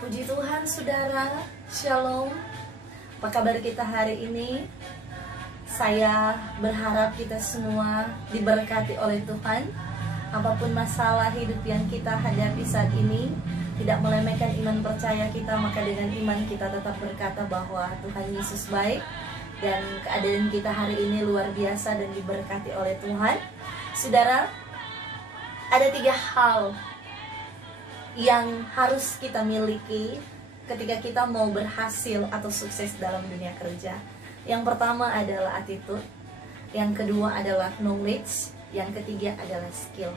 Puji Tuhan saudara, Shalom. Apa kabar kita hari ini? Saya berharap kita semua diberkati oleh Tuhan. Apapun masalah hidup yang kita hadapi saat ini, tidak meremehkan iman percaya kita, maka dengan iman kita tetap berkata bahwa Tuhan Yesus baik. Dan keadaan kita hari ini luar biasa dan diberkati oleh Tuhan. Saudara, ada 3 hal yang harus kita miliki ketika kita mau berhasil atau sukses dalam dunia kerja. Yang pertama adalah attitude, yang kedua adalah knowledge, yang ketiga adalah skill.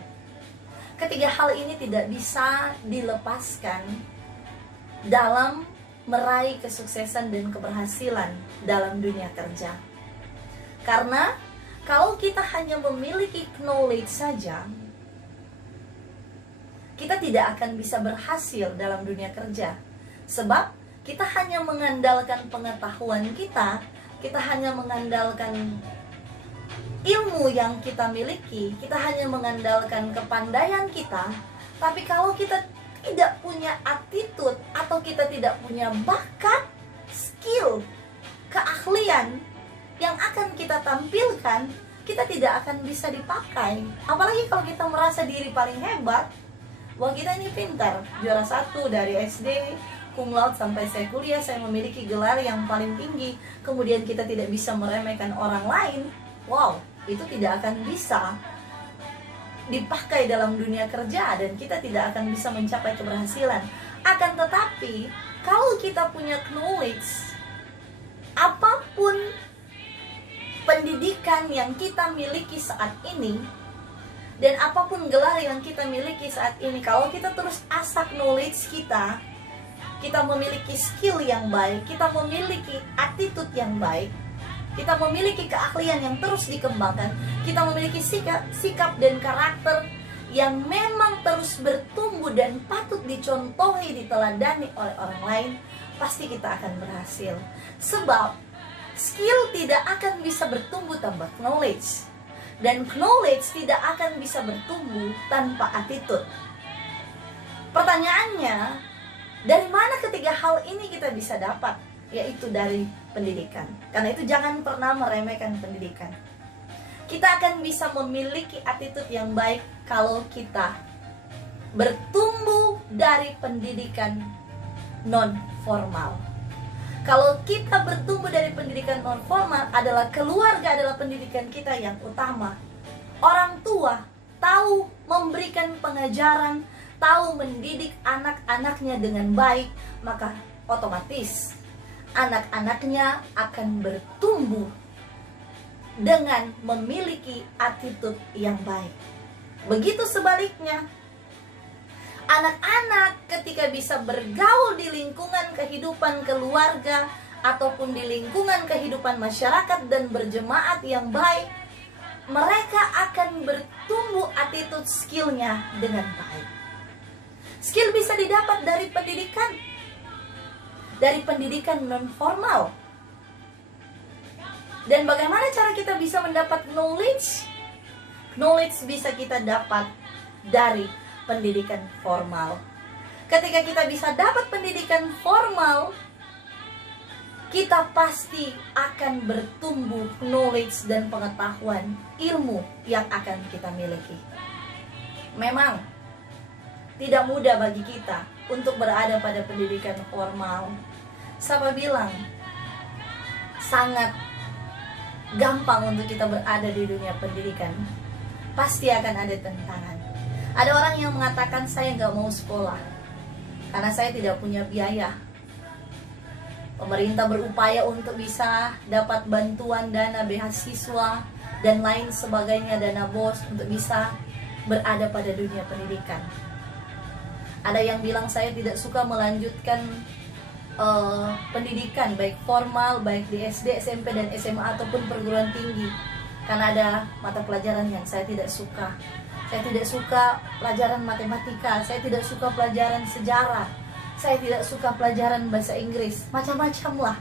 Ketiga hal ini tidak bisa dilepaskan dalam meraih kesuksesan dan keberhasilan dalam dunia kerja. Karena kalau kita hanya memiliki knowledge saja, kita tidak akan bisa berhasil dalam dunia kerja. Sebab kita hanya mengandalkan pengetahuan kita hanya mengandalkan ilmu yang kita miliki, kita hanya mengandalkan kepandaian kita. Tapi kalau kita tidak punya attitude atau kita tidak punya bakat, skill, keahlian yang akan kita tampilkan, kita tidak akan bisa dipakai. Apalagi kalau kita merasa diri paling hebat, wah kita ini pintar, juara 1 dari SD, cum laude sampai saya kuliah, saya memiliki gelar yang paling tinggi. Kemudian kita tidak bisa meremehkan orang lain. Wow, itu tidak akan bisa dipakai dalam dunia kerja dan kita tidak akan bisa mencapai keberhasilan. Akan tetapi, kalau kita punya knowledge, apapun pendidikan yang kita miliki saat ini, dan apapun gelar yang kita miliki saat ini, kalau kita terus asah knowledge kita memiliki skill yang baik, kita memiliki attitude yang baik, kita memiliki keahlian yang terus dikembangkan, kita memiliki sikap dan karakter yang memang terus bertumbuh dan patut dicontohi, diteladani oleh orang lain, pasti kita akan berhasil. Sebab skill tidak akan bisa bertumbuh tanpa knowledge, dan knowledge tidak akan bisa bertumbuh tanpa attitude. Pertanyaannya, dari mana ketiga hal ini kita bisa dapat? Yaitu dari pendidikan. Karena itu jangan pernah meremehkan pendidikan. Kita akan bisa memiliki attitude yang baik kalau kita bertumbuh dari pendidikan non formal. Kalau kita bertumbuh dari pendidikan non formal, adalah keluarga adalah pendidikan kita yang utama. Orang tua tahu memberikan pengajaran, tahu mendidik anak-anaknya dengan baik, maka otomatis anak-anaknya akan bertumbuh dengan memiliki attitude yang baik. Begitu sebaliknya, anak-anak ketika bisa bergaul di lingkungan kehidupan keluarga ataupun di lingkungan kehidupan masyarakat dan berjemaat yang baik, mereka akan bertumbuh attitude skillnya dengan baik. Skill bisa didapat dari pendidikan non formal. Dan bagaimana cara kita bisa mendapat knowledge? Knowledge bisa kita dapat dari pendidikan formal. Ketika kita bisa dapat pendidikan formal, kita pasti akan bertumbuh knowledge dan pengetahuan, ilmu yang akan kita miliki. Memang tidak mudah bagi kita untuk berada pada pendidikan formal. Siapa bilang sangat gampang untuk kita berada di dunia pendidikan? Pasti akan ada tantangan. Ada orang yang mengatakan saya nggak mau sekolah karena saya tidak punya biaya. Pemerintah berupaya untuk bisa dapat bantuan dana beasiswa dan lain sebagainya, dana BOS untuk bisa berada pada dunia pendidikan. Ada yang bilang saya tidak suka melanjutkan pendidikan baik formal, baik di SD, SMP, dan SMA ataupun perguruan tinggi karena ada mata pelajaran yang saya tidak suka. Saya tidak suka pelajaran matematika, saya tidak suka pelajaran sejarah, saya tidak suka pelajaran bahasa Inggris, macam-macam lah.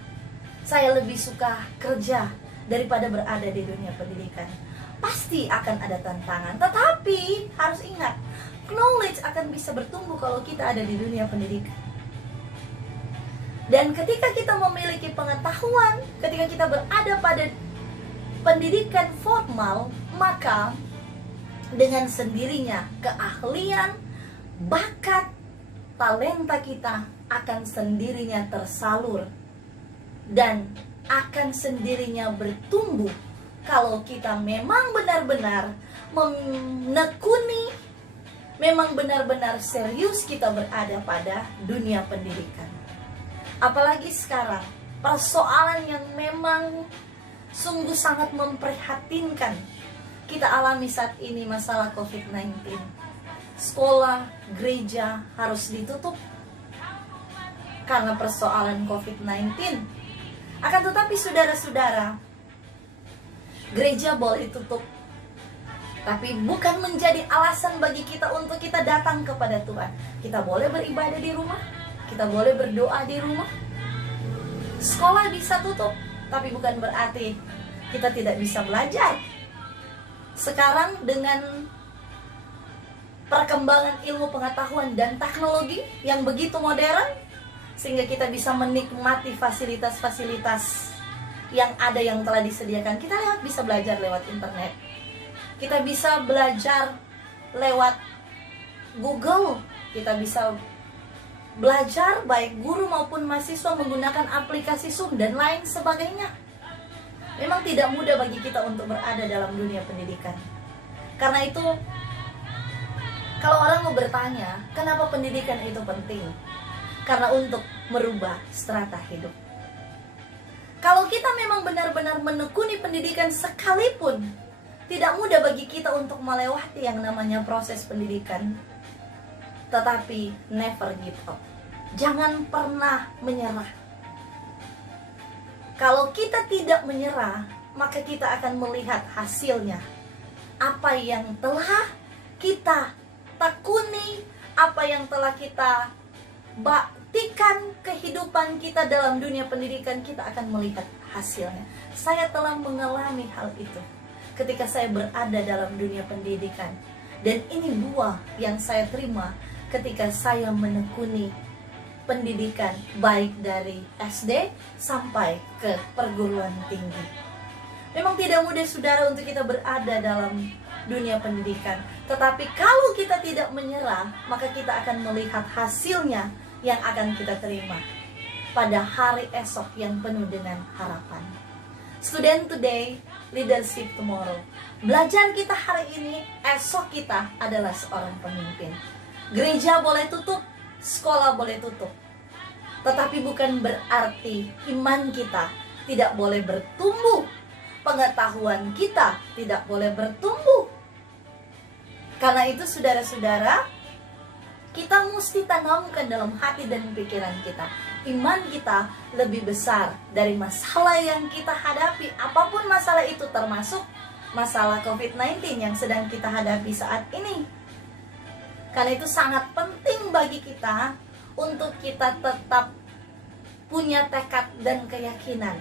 Saya lebih suka kerja daripada berada di dunia pendidikan. Pasti akan ada tantangan, tetapi harus ingat, knowledge akan bisa bertumbuh kalau kita ada di dunia pendidikan. Dan ketika kita memiliki pengetahuan, ketika kita berada pada pendidikan formal, maka dengan sendirinya keahlian, bakat, talenta kita akan sendirinya tersalur dan akan sendirinya bertumbuh kalau kita memang benar-benar menekuni, memang benar-benar serius kita berada pada dunia pendidikan. Apalagi sekarang, persoalan yang memang sungguh sangat memprihatinkan kita alami saat ini, masalah COVID-19. Sekolah, gereja harus ditutup karena persoalan COVID-19. Akan tetapi saudara-saudara, gereja boleh tutup, tapi bukan menjadi alasan bagi kita untuk kita datang kepada Tuhan. Kita boleh beribadah di rumah, kita boleh berdoa di rumah. Sekolah bisa tutup, tapi bukan berarti kita tidak bisa belajar. Sekarang dengan perkembangan ilmu pengetahuan dan teknologi yang begitu modern, sehingga kita bisa menikmati fasilitas-fasilitas yang ada, yang telah disediakan. Kita bisa belajar lewat internet, kita bisa belajar lewat Google, kita bisa belajar baik guru maupun mahasiswa menggunakan aplikasi Zoom dan lain sebagainya. Memang tidak mudah bagi kita untuk berada dalam dunia pendidikan. Karena itu, kalau orang mau bertanya, kenapa pendidikan itu penting? Karena untuk merubah strata hidup. Kalau kita memang benar-benar menekuni pendidikan sekalipun, tidak mudah bagi kita untuk melewati yang namanya proses pendidikan. Tetapi never give up. Jangan pernah menyerah. Kalau kita tidak menyerah, maka kita akan melihat hasilnya. Apa yang telah kita tekuni, apa yang telah kita baktikan kehidupan kita dalam dunia pendidikan, kita akan melihat hasilnya. Saya telah mengalami hal itu ketika saya berada dalam dunia pendidikan. Dan ini buah yang saya terima ketika saya menekuni pendidikan baik dari SD sampai ke perguruan tinggi. Memang tidak mudah saudara untuk kita berada dalam dunia pendidikan. Tetapi kalau kita tidak menyerah, maka kita akan melihat hasilnya yang akan kita terima pada hari esok yang penuh dengan harapan. Student today, leadership tomorrow. Belajar kita hari ini, esok kita adalah seorang pemimpin. Gereja boleh tutup, sekolah boleh tutup, tetapi bukan berarti iman kita tidak boleh bertumbuh, pengetahuan kita tidak boleh bertumbuh. Karena itu saudara-saudara, kita mesti tanamkan dalam hati dan pikiran kita, iman kita lebih besar dari masalah yang kita hadapi, apapun masalah itu, termasuk masalah COVID-19 yang sedang kita hadapi saat ini. Karena itu sangat penting bagi kita untuk kita tetap punya tekad dan keyakinan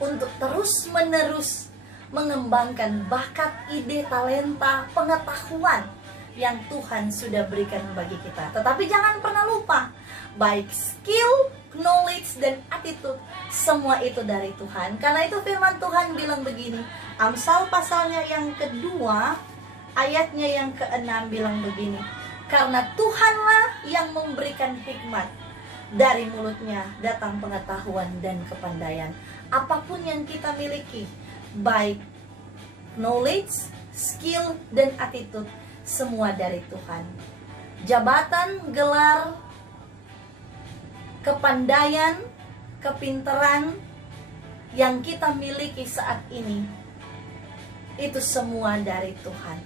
untuk terus-menerus mengembangkan bakat, ide, talenta, pengetahuan yang Tuhan sudah berikan bagi kita. Tetapi jangan pernah lupa, baik skill, knowledge, dan attitude, semua itu dari Tuhan. Karena itu firman Tuhan bilang begini, Amsal pasalnya yang kedua, ayatnya yang ke-6 bilang begini, karena Tuhanlah yang memberikan hikmat, dari mulutnya datang pengetahuan dan kepandaian. Apapun yang kita miliki, baik knowledge, skill, dan attitude, semua dari Tuhan. Jabatan, gelar, kepandaian, kepintaran yang kita miliki saat ini, itu semua dari Tuhan.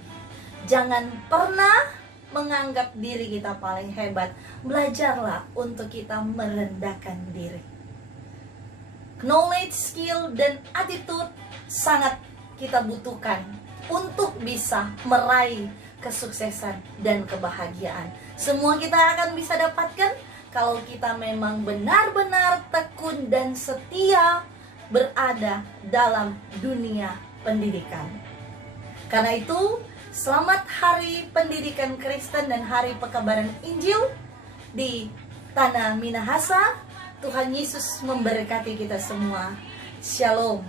Jangan pernah menganggap diri kita paling hebat. Belajarlah untuk kita merendahkan diri. Knowledge, skill, dan attitude sangat kita butuhkan untuk bisa meraih kesuksesan dan kebahagiaan. Semua kita akan bisa dapatkan kalau kita memang benar-benar tekun dan setia berada dalam dunia pendidikan. Karena itu, selamat Hari Pendidikan Kristen dan Hari Pekabaran Injil di Tanah Minahasa. Tuhan Yesus memberkati kita semua. Shalom.